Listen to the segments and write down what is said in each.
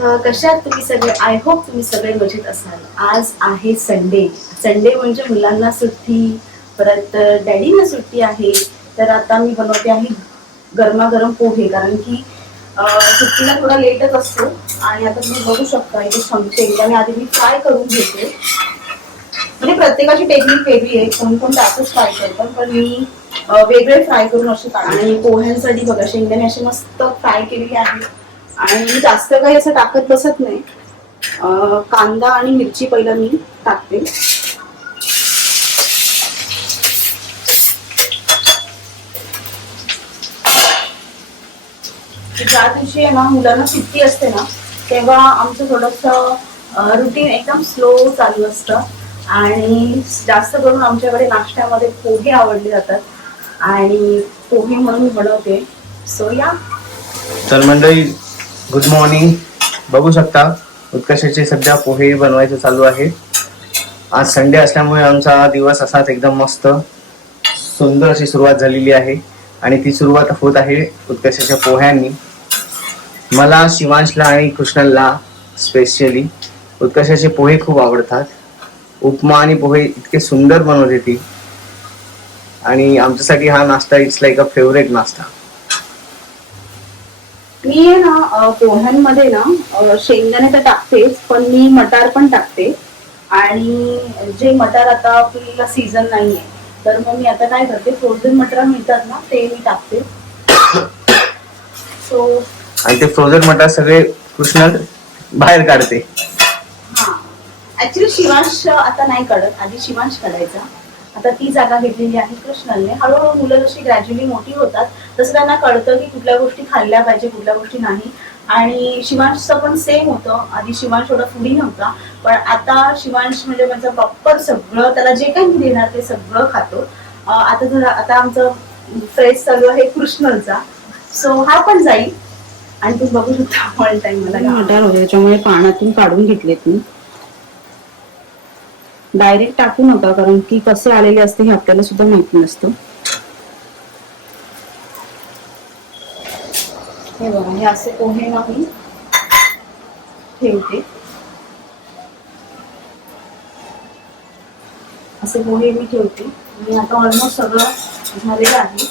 कशा आहात तुम्ही सगळे? आय होप तुम्ही सगळे मजेत असाल. आज आहे संडे. संडे म्हणजे मुलांना सुट्टी, परत डॅडींना सुट्टी आहे. तर आता मी बनवते आहे गरमागरम पोहे, कारण की सुट्टीला थोडा लेटच असतो. आणि आता तुम्ही बघू शकता इथे शेंगदाणे आधी मी फ्राय करून घेते. म्हणजे प्रत्येकाची टेक्निक वेगळी आहे, कोण कोण त्यातच फ्राय करतात, पण मी वेगळे फ्राय करून असे काढले. आणि पोह्यांसाठी बघा शेंगदाणे असे मस्त फ्राय केलेले आहेत. आणि मी जास्त काही असं टाकत बसत नाही. कांदा आणि मिरची पहिला मी टाकते. ज्या दिवशी आहे ना मुलांना सुट्टी असते ना, तेव्हा आमचं थोडंसं रुटीन एकदम स्लो चालू असतं. आणि जास्त करून आमच्याकडे नाश्त्यामध्ये पोहे आवडले जातात आणि पोहे म्हणून बनवते. सो या. तर मंडळी, गुड मॉर्निंग. बघू शकता उत्कर्षाचे सध्या पोहे बनवायचं चालू आहे. आज संडे असल्यामुळे आमचा दिवस असाच एकदम मस्त सुंदर अशी सुरुवात झालेली आहे. आणि ती सुरुवात होत आहे उत्कर्षाच्या पोह्यांनी. मला, शिवांशला आणि कृष्णलला स्पेशली उत्कर्षाचे पोहे खूप आवडतात. उपमा आणि पोहे इतके सुंदर बनवते ती, आणि आमच्यासाठी हा नाश्ता इट्स लाईक अ फेवरेट नाश्ता. मी ना पोह्यांमध्ये ना शेंगदाणे तर टाकतेच, पण मी मटार पण टाकते. आणि जे मटार आता आपल्याला सीझन नाहीये, तर मग मी आता काय करते, फ्रोझन मटार मिळतात ना, ते मी टाकते. सो आणि ते फ्रोझन मटार सगळे कृष्ण बाहेर काढते. हा, ऍक्च्युली शिवांश आता नाही काढत, आधी शिवांश काढायचा. आता ती जागा घेतलेली आहे कृष्णाने. हळूहळू मुलं जशी ग्रॅज्युअली मोठी होतात तसं त्यांना कळतं की कुठल्या गोष्टी खाल्ल्या पाहिजे, कुठल्या गोष्टी नाही. आणि शिवांशचं पण सेम होतं. आधी शिवांश एवढा फुडी नव्हता, पण आता शिवांश म्हणजे माझं प्रॉपर सगळं, त्याला जे काही मी देणार ते सगळं खातो. आता आमचं फ्रेश चालू आहे कृष्णचा. सो हा पण जाईल. आणि तुम्ही बघू शकता ऑल टाइम मला मटार होते, त्याच्यामुळे पाण्यातून काढून घेतलेत मी. डायरेक्ट टाकू नका, कारण की कसे आलेले असते हे आपल्याला सुद्धा माहिती नसतं. हे बघा, हे असे पोहे नाही ठेवते. असे पोहे मी ठेवते. आणि आता ऑलमोस्ट सगळं झालेलं आहे.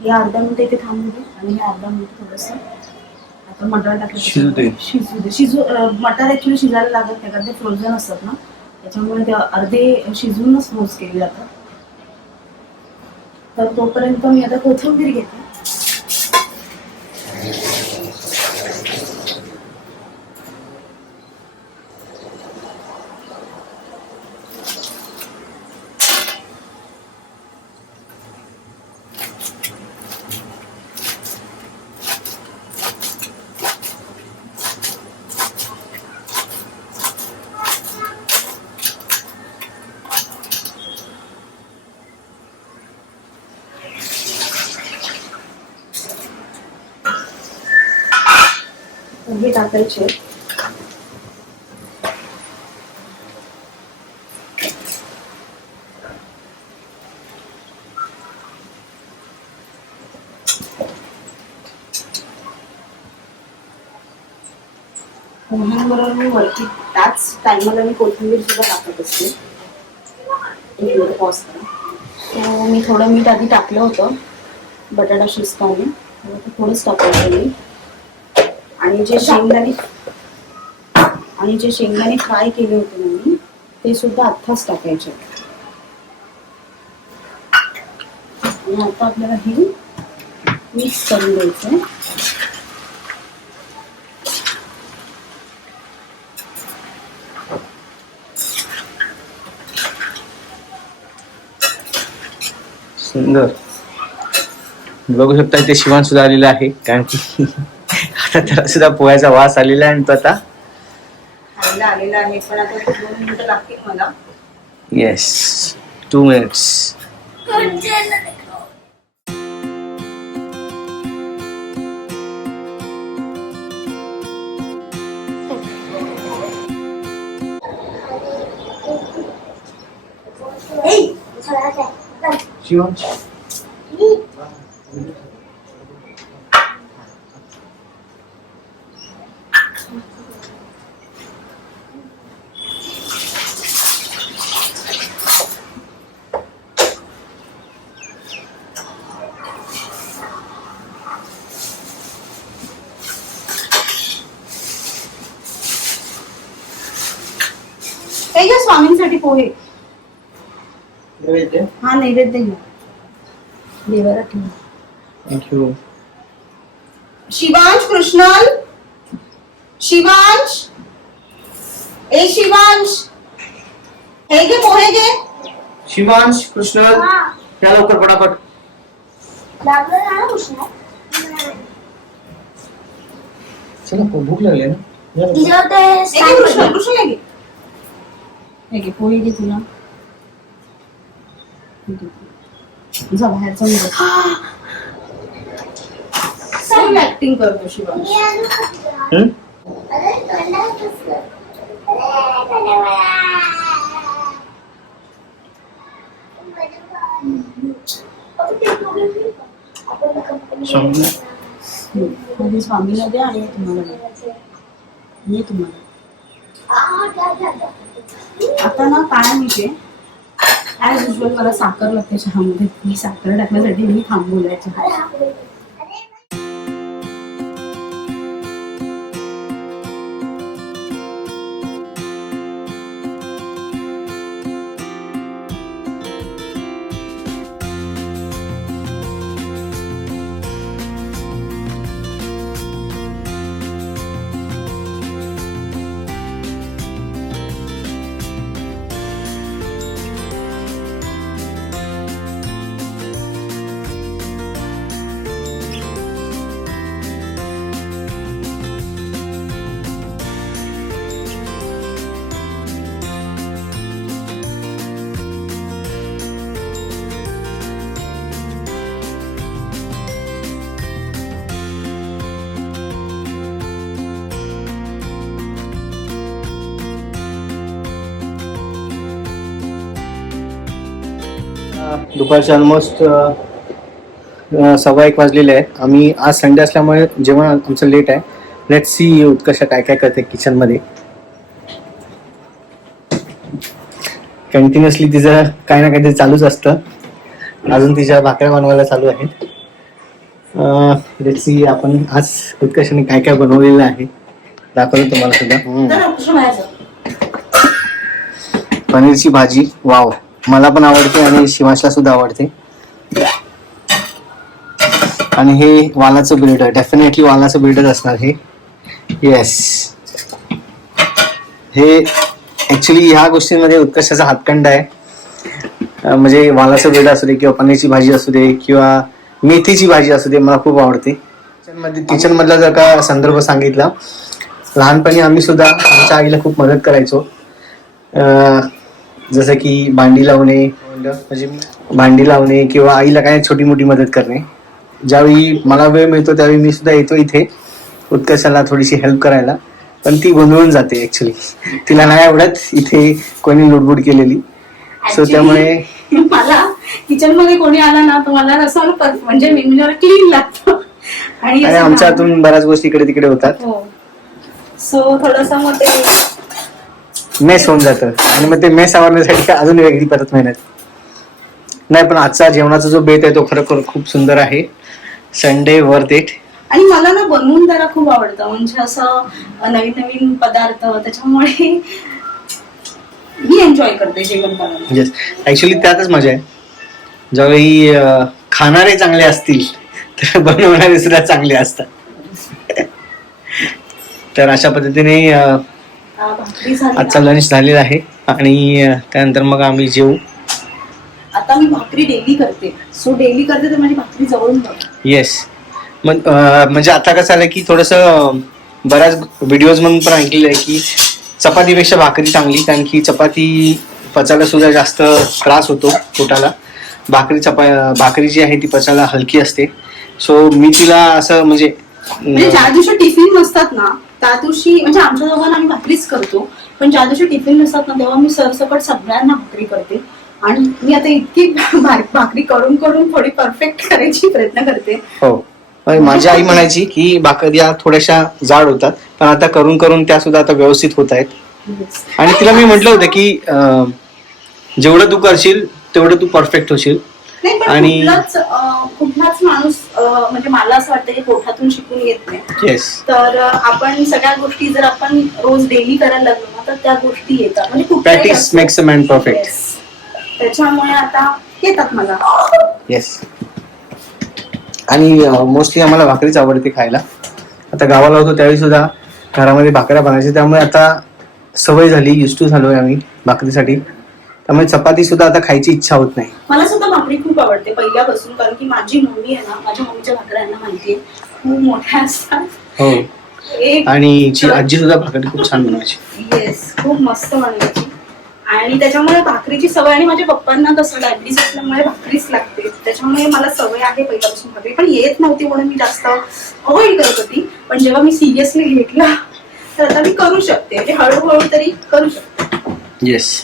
हे अर्धा मिनिट इथे थांबू दे, आणि हे अर्धा मिनिट थोडंसं आता मटार टाकलं शिजू दे. मटार ऍक्च्युली शिजायला लागत नाही, कारण ते फ्रोझन असतात ना, त्याच्यामुळे ते अर्धे शिजूनच रोज केले जातात. तर तोपर्यंत मी आता कोथिंबीर घेते. हे टाकायचे. पोह्यांबरोबर मी वरती त्याच टायमाला मी कोथिंबीर सुद्धा टाकत असते. एक मिनिट पॉज करा. सो मी थोडं मीठ आधी टाकलं होतं बटाटा शिजताना, थोडंच टाकायचं मी. आणि जे शेंगदाणे फ्राय केले होते ना मी, ते सुद्धा आत्ताच टाकायचे. आणि आता आपल्याला हे मिक्स करून द्यायचं. सुंदर. बघू शकता इथे शिवान सुद्धा आलेला आहे, कारण की आता त्याला सुद्धा पोह्याचा वास आलेला आहे. आणि तो आता आलेला आहे, पण आता 2 मिनिटं लागतील मला. Yes, 2 minutes. शिवांश हे घ्या स्वामींसाठी पोहे. हा नैवेद्य घ्या देवाला ठेवा. थँक्यू. शिवांश कृष्णल, शिवांश, ए शिवांश, हे घे पोहे घे. शिवांश कृष्ण या लवकर पटापट. चला भूक लागली ना. हे घे कृष्ण, कृष्ण घे. हे घे पोहे घे तुला. जा बाहेर जाऊन फुल ऍक्टिंग करतो शिवांश. मध्ये स्वामीला द्या आणि तुम्हाला द्या. ये तुम्हाला आता ना काय माहितीये, ऍज युजल मला साखर लागते चहामध्ये. मी साखर टाकण्यासाठी मी थांबवलंय चहा. दुपारचे ऑलमोस्ट 1:15 वाजलेले आहेत. आम्ही आज संडे असल्यामुळे जेवण आमचं लेट आहे. लेट्स सी उत्कर्ष काय काय करते किचन मध्ये. कंटिन्युअसली तिचं काही ना काहीतरी चालूच असतं. अजून तिच्या भाकऱ्या बनवायला चालू आहेत. लेट्स सी आपण आज उत्कर्षाने काय काय बनवलेलं आहे दाखवतो तुम्हाला सुद्धा. पनीरची भाजी, वाव, मला पण आवडते आणि शिवांशला सुद्धा आवडते. आणि हे वालाचं ब्रेड आहे. डेफिनेटली वालाचं ब्रेडच असणार हे. येस, हे ऍक्च्युली ह्या गोष्टींमध्ये उत्कर्षाचा हातखंडा आहे. म्हणजे वालाचं ब्रेड असू दे किंवा पनीरची भाजी असू दे किंवा मेथीची भाजी असू दे, मला खूप आवडते. किचन मधला जर का संदर्भ सांगितला, लहानपणी आम्ही सुद्धा आमच्या आईला खूप मदत करायचो. जसं की भांडी लावणे, म्हणजे भांडी लावणे किंवा आईला काय छोटी मोठी मदत करणे. ज्यावेळी मला वेळ मिळतो त्यावेळी मी सुद्धा येतो इथे उत्कर्षाला थोडीशी हेल्प करायला. पण ती गोंधळून जाते ऍक्च्युली. तिला नाही आवडत इथे कोणी लुडबुड केलेली. सो त्यामुळे मला किचन मध्ये कोणी आला ना तर मला असं म्हणजे क्लीन लागतं. आणि आमच्या हातून बऱ्याच गोष्टी इकडे तिकडे होतात. सो थोडस मग ते मेस होऊन जातं आणि मग ते मेस आवरण्यासाठी अजून वेगळी परत मेहनत. नाही, पण आजचा जेवणाचा जो बेत आहे तो खरोखर खूप सुंदर आहे. Sunday worth it. आणि मला ना बनवून त्याला खूप आवडतं. म्हणजे असं नवीन नवीन पदार्थ, त्याच्यामुळे मी एन्जॉय करते जेवण करायला. येस, ऍक्च्युली त्यातच मजा आहे. ज्यावेळी खाणारे चांगले असतील तर बनवणारे सुद्धा चांगले असतात. तर अशा पद्धतीने आजचा लंच झालेला आहे आणि त्यानंतर मग आम्ही जेवू. आता मी भाकरी डेली करते. सो डेली करते तर माझी भाकरी जवळून जाते. येस, मग म्हणजे आता कसं झालं की थोडंसं बऱ्याच व्हिडिओज म्हणून पण ऐकलेलं आहे की चपातीपेक्षा भाकरी चांगली, कारण की चपाती पचायला सुद्धा जास्त त्रास होतो पोटाला. भाकरी जी आहे ती पचायला हलकी असते. सो मी तिला असं म्हणजे ज्या दिवशी टिफिन नसतात ना त्या दिवशी, म्हणजे आमच्या दोघांना आम्ही भाकरीच करतो, पण ज्या दिवशी टिफिन नसतात ना तेव्हा मी सरसकट सगळ्यांना भाकरी करते. आणि मी आता इतकी भाकरी करून करून थोडी परफेक्ट करायची प्रयत्न करते. हो, माझी आई म्हणायची की भाकऱ्या थोड्याशा जाड होतात, पण आता करून करून त्या सुद्धा आता व्यवस्थित होत आहेत. आणि तिला मी म्हटलं होतं की जेवढं तू करशील तेवढं तू परफेक्ट होशील. नाही, पण आणि कुठलाच माणूस म्हणजे मला असं वाटतं की पोटातून शिकून येत नाही. येस, तर आपण सगळ्या गोष्टी जर आपण रोज डेली करायला लागलो ना तर त्या गोष्टी येतात. म्हणजे practice makes a man perfect. त्याच्यामुळे आता येतात मला. येस. आणि मोस्टली आम्हाला भाकरीच आवडते खायला. आता गावाला होतो त्यावेळी सुद्धा घरामध्ये भाकऱ्या बनायच्या, त्यामुळे आता सवय झाली, युज टू झालोय आम्ही भाकरीसाठी. त्यामुळे चपाती सुद्धा आता खायची इच्छा होत नाही. मला सुद्धा भाकरी खूप आवडते पहिल्यापासून, कारण की माझी मम्मी आहे ना, माझ्या मम्मीच्या भाकऱ्या यांना माहितीये खूप मोठ्या असतात. हो, आणि आजी सुद्धा भाकरी खूप छान बनवायची. येस, खूप मस्त बनवायची. आणि त्याच्यामुळे भाकरीची सवय, आणि माझ्या पप्पांना कसं डायबिटीस असल्यामुळे भाकरीच लागते, त्याच्यामुळे मला सवय आहे पहिल्यापासून भाकरी. पण येत नव्हती म्हणून मी जास्त अवॉइड करत होती. पण जेव्हा मी सिरियसली घेतला तर आता मी करू शकते, म्हणजे हळूहळू तरी करू शकते. येस.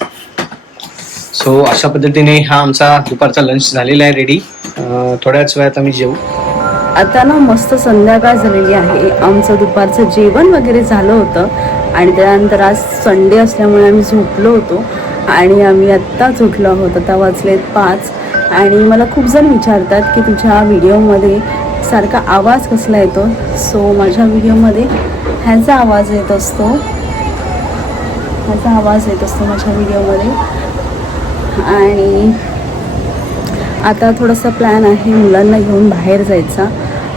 सो अशा पद्धतीने हा आमचा दुपारचा लंच झालेला आहे रेडी. थोड्याच वेळात आम्ही जेवू. आता ना मस्त संध्याकाळ झालेली आहे. आमचं दुपारचं जेवण वगैरे झालं होतं आणि त्यानंतर आज संडे असल्यामुळे आम्ही झोपलो होतो आणि आम्ही आत्ताच उठलो आहोत. आता वाजलेत 5 आणि मला खूप जण विचारतात की तुझ्या व्हिडिओमध्ये सारखा आवाज कसला येतो. सो माझ्या व्हिडिओमध्ये ह्याचा आवाज येत असतो, माझ्या व्हिडिओमध्ये. आणि आता थोडासा प्लॅन आहे मुलांना घेऊन बाहेर जायचा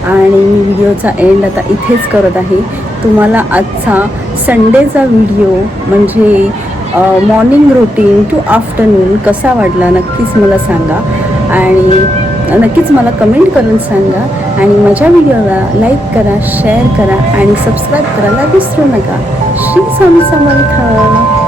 आणि मी व्हिडिओचा एंड आता इथेच करत आहे. तुम्हाला आजचा संडेचा व्हिडिओ म्हणजे मॉर्निंग रुटीन टू आफ्टरनून कसा वाटला नक्कीच मला सांगा आणि नक्कीच मला कमेंट करून सांगा. आणि माझ्या व्हिडिओला लाईक करा, शेअर करा आणि सबस्क्राईब करायला विसरू नका. श्री स्वामी समर्थ.